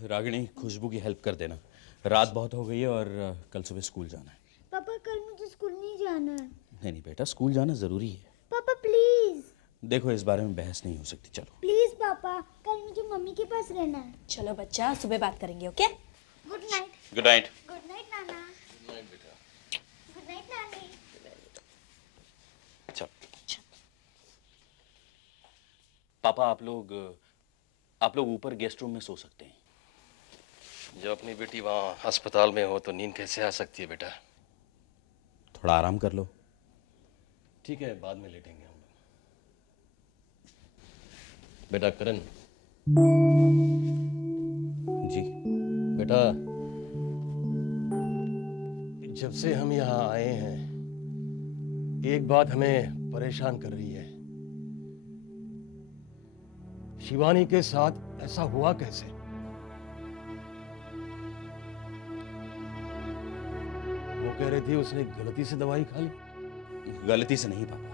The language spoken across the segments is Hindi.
रागिनी, खुशबू की हेल्प कर देना। रात बहुत हो गई है और कल सुबह स्कूल जाना है। पापा कल मुझे स्कूल नहीं जाना है। नहीं नहीं बेटा, स्कूल जाना ज़रूरी है। पापा प्लीज। देखो, इस बारे में बहस नहीं हो सकती। चलो प्लीज पापा, कल मुझे मम्मी के पास रहना है। चलो बच्चा, सुबह बात करेंगे। Okay, good night. Good night. Good night नाना। गुड नाइट बेटा। गुड नाइट नानी। चलो पापा, आप लोग ऊपर गेस्ट रूम में सो सकते हैं। जब अपनी बेटी वहाँ अस्पताल में हो तो नींद कैसे आ सकती है बेटा? थोड़ा आराम कर लो। ठीक है, बाद में लेटेंगे हम लोग। बेटा करण। जी बेटा, जब से हम यहाँ आए हैं एक बात हमें परेशान कर रही है। शिवानी के साथ ऐसा हुआ कैसे? वो कह रही थी उसने गलती से दवाई खा ली। गलती से नहीं पापा,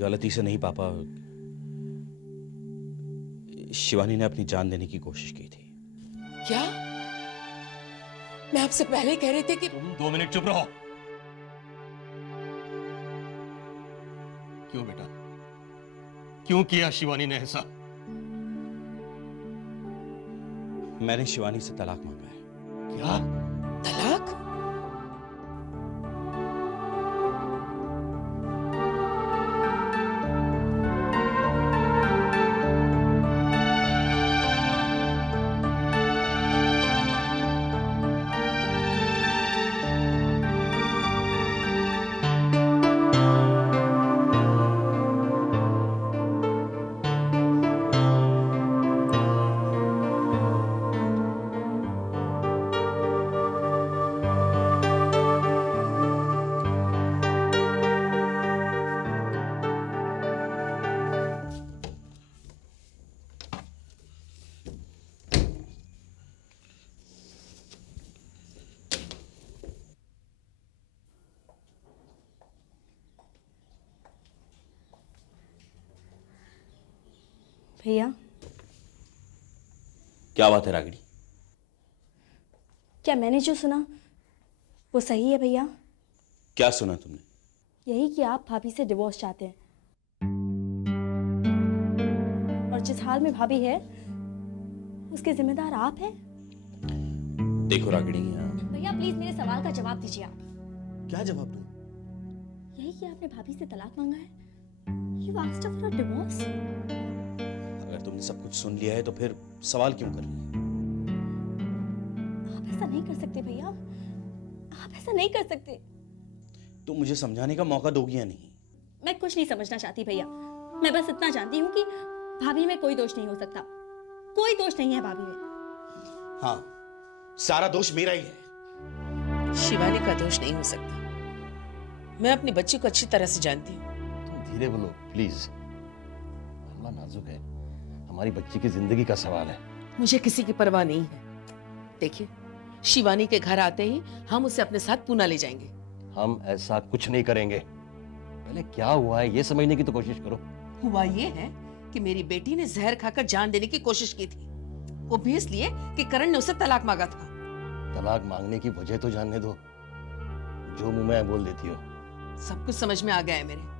गलती से नहीं पापा, शिवानी ने अपनी जान देने की कोशिश की थी। क्या? मैं आपसे पहले कह रहे थे कि तुम 2 मिनट चुप रहो। क्यों बेटा, क्यों किया शिवानी ने ऐसा? मैंने शिवानी से तलाक मांगा है। क्या? तलाक? भैया क्या बात है रागिनी? क्या मैंने जो सुना वो सही है भैया? क्या सुना तुमने? यही कि आप भाभी से डिवोर्स चाहते हैं, और जिस हाल में भाभी है उसके जिम्मेदार आप हैं। देखो रागिनी, भैया प्लीज मेरे सवाल का जवाब दीजिए आप। क्या जवाब दूं? यही कि आपने भाभी से तलाक मांगा है। You asked her for a divorce? अगर तुमने सब कुछ सुन लिया है तो फिर सवाल क्यों कर रही है? आप ऐसा नहीं कर सकते भैया, आप ऐसा नहीं कर सकते। तुम मुझे समझाने का मौका दोगी या नहीं? मैं कुछ नहीं समझना चाहती भैया, मैं बस इतना जानती हूँ कि भाभी में कोई दोष नहीं हो सकता। कोई दोष नहीं है भाभी में। हाँ, सारा दोष मेरा ही है। शिवानी का दोष नहीं हो सकता। मैं अपनी बच्ची को अच्छी तरह से जानती हूँ। तुम धीरे बोलो प्लीज। मामला नाजुक है, हमारी बच्ची की जिंदगी का सवाल है। मुझे किसी की परवाह नहीं है। देखिए, शिवानी के घर आते ही हम उसे अपने साथ पूना ले जाएंगे। हम ऐसा कुछ नहीं करेंगे। पहले क्या हुआ है ये समझने की तो कोशिश करो। हुआ ये है कि मेरी बेटी ने जहर खाकर जान देने की कोशिश की थी, वो भी इसलिए कि करण ने उसे तलाक मांगा था। तलाक मांगने की वजह तो जानने दो, जो मुंह में बोल देती हो। सब कुछ समझ में आ गया है मेरे।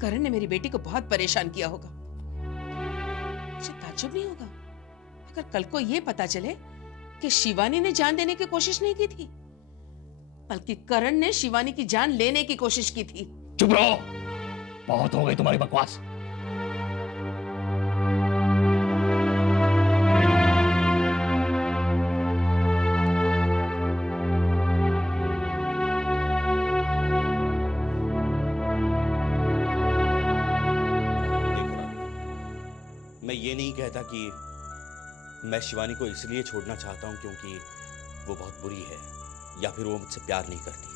करण ने मेरी बेटी को बहुत परेशान किया होगा। मुझे ताज्जुब नहीं होगा अगर कल को ये पता चले कि शिवानी ने जान देने की कोशिश नहीं की थी, बल्कि करण ने शिवानी की जान लेने की कोशिश की थी। चुप रहो, बहुत हो गई तुम्हारी बकवास। देखो रागिनी, मैं ये नहीं कहता कि मैं शिवानी को इसलिए छोड़ना चाहता हूं क्योंकि वो बहुत बुरी है या फिर वो मुझसे प्यार नहीं करती।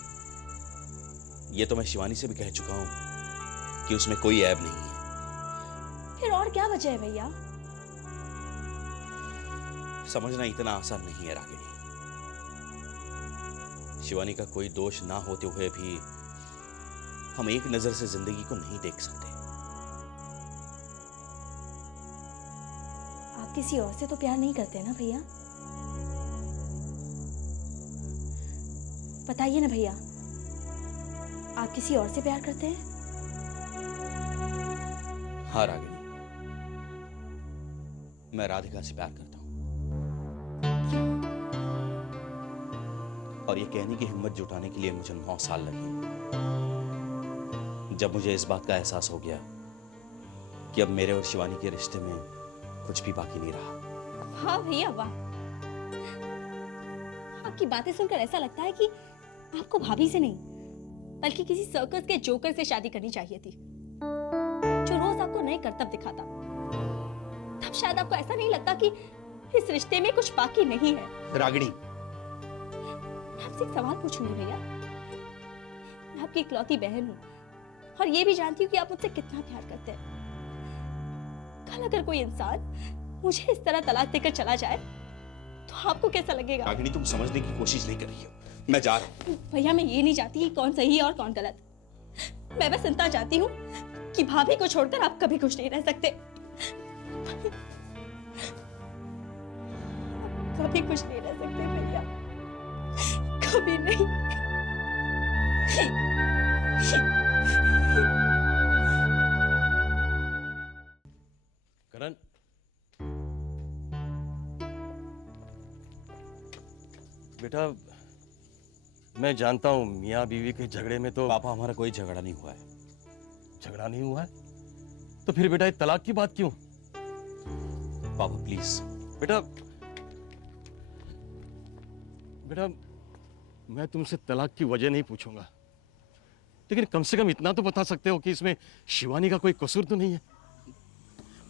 ये तो मैं शिवानी से भी कह चुका हूं कि उसमें कोई ऐब नहीं है। फिर और क्या वजह है भैया? समझना इतना आसान नहीं है रागिनी। शिवानी का कोई दोष ना होते हुए भी हम एक नजर से जिंदगी को नहीं देख सकते। आप किसी और से तो प्यार नहीं करते ना भैया? बताइए ना भैया, आप किसी और से प्यार करते हैं? हाँ रागिनी, मैं राधिका से प्यार करता हूं। और ये कहने की हिम्मत जुटाने के लिए मुझे 9 साल लगे, जब मुझे इस बात का एहसास हो गया कि अब मेरे और शिवानी के रिश्ते में कुछ भी बाकी नहीं रहा। हाँ भैया वाह, आपकी बातें सुनकर ऐसा लगता है कि आपको भाभी से नहीं बल्कि किसी सर्कस के जोकर से शादी करनी चाहिए थी, जो रोज आपको नए करतब दिखाता। तब शायद आपको ऐसा नहीं लगता कि इस रिश्ते में कुछ बाकी नहीं है। रागिनी, आपसे एक सवाल पूछूंगी भैया। मैं आपकी इकलौती बहन हूँ और ये भी जानती हूँ कि आप मुझसे कितना प्यार करते हैं। कल अगर कोई इंसान मुझे इस तरह तलाक देकर चला जाए तो आपको कैसा लगेगा? रागिनी, तुम समझने की कोशिश नहीं कर रही हो। मैं जा रहा हूं। भैया मैं ये नहीं चाहती कि कौन सही है और कौन गलत। मैं बस इतना चाहती हूँ कि भाभी को छोड़कर आप कभी खुश नहीं रह सकते। कभी खुश नहीं रह सकते भैया, कभी नहीं। करण, बेटा मैं जानता हूं मियाँ बीवी के झगड़े में तो पापा, हमारा कोई झगड़ा नहीं हुआ है। झगड़ा नहीं हुआ है तो फिर बेटा ये तलाक की बात क्यों? पापा प्लीज। बेटा बेटा मैं तुमसे तलाक की वजह नहीं पूछूंगा, लेकिन कम से कम इतना तो बता सकते हो कि इसमें शिवानी का कोई कसूर तो नहीं है।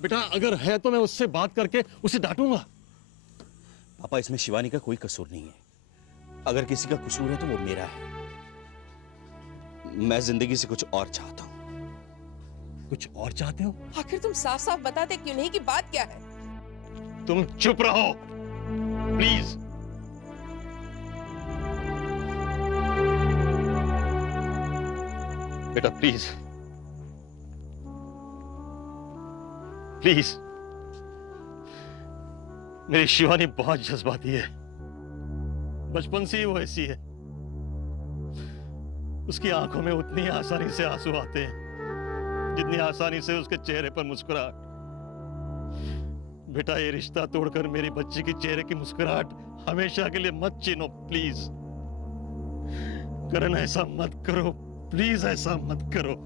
बेटा अगर है तो मैं उससे बात करके उसे डांटूंगा। पापा, इसमें शिवानी का कोई कसूर नहीं है। अगर किसी का कसूर है तो वो मेरा है। मैं जिंदगी से कुछ और चाहता हूं। कुछ और चाहते हो? आखिर तुम साफ साफ बताते क्यों नहीं कि बात क्या है? तुम चुप रहो प्लीज। बेटा प्लीज प्लीज, मेरी शिवानी बहुत जज्बाती है, बचपन से ही वो ऐसी है। उसकी आंखों में उतनी आसानी से आंसू आते हैं जितनी आसानी से उसके चेहरे पर मुस्कुराहट। बेटा ये रिश्ता तोड़कर मेरी बच्ची की चेहरे की मुस्कुराहट हमेशा के लिए मत छीनो प्लीज। करण ऐसा मत करो प्लीज, ऐसा मत करो।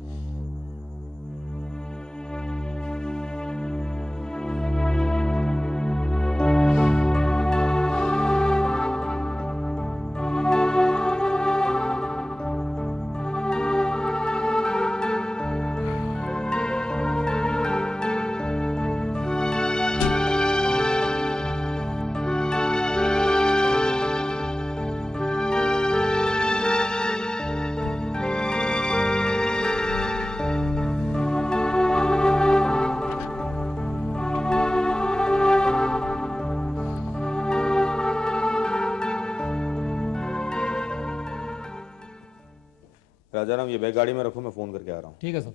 राजाराम, ये बैग गाड़ी में रखो, मैं फोन करके आ रहा हूँ। ठीक है सर।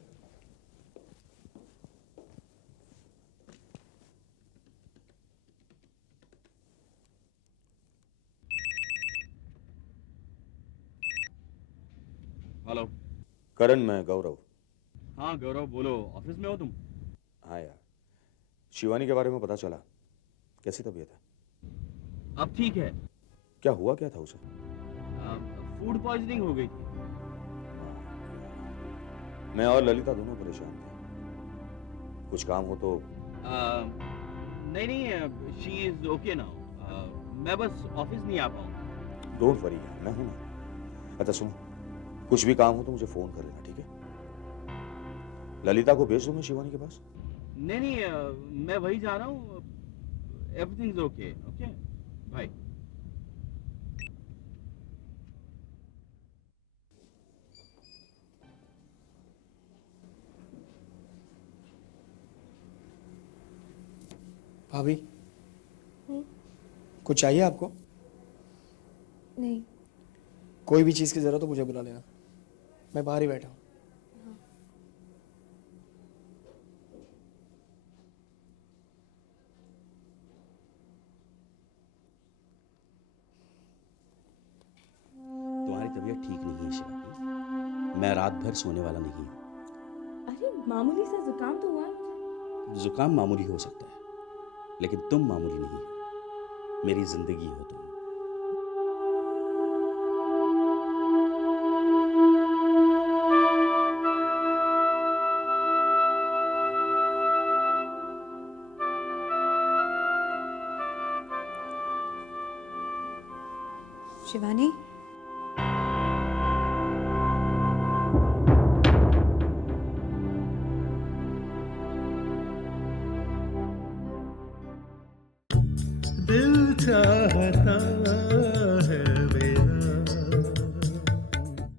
हेलो। करण, मैं गौरव। हाँ गौरव बोलो, ऑफिस में हो तुम? हाँ यार, शिवानी के बारे में पता चला। कैसी तबीयत है? अब ठीक है। क्या हुआ क्या था उसे? फूड पॉइजनिंग हो गई थी। मैं और ललिता दोनों परेशान थे। कुछ काम हो तो? नहीं, शी इज ओके नाउ। मैं बस ऑफिस नहीं आ पाऊंगा। डोंट वरी यार, मैं हूं ना। अच्छा सुनो, कुछ भी काम हो तो मुझे फोन कर लेना, ठीक है? ललिता को भेज दूं मैं शिवानी के पास? नहीं, मैं वही जा रहा हूँ। Everything is okay. Okay bye. भाभी कुछ चाहिए आपको? नहीं। कोई भी चीज़ की ज़रूरत हो मुझे बुला लेना, मैं बाहर ही बैठा हूँ। तबीयत ठीक नहीं है शिवानी। मैं रात भर सोने वाला नहीं हूँ। अरे मामूली सा जुकाम तो हुआ मुझे। जुकाम मामूली हो सकता है, लेकिन तुम मामूली नहीं हो। मेरी जिंदगी हो तुम। शिवानी, दिल चाहता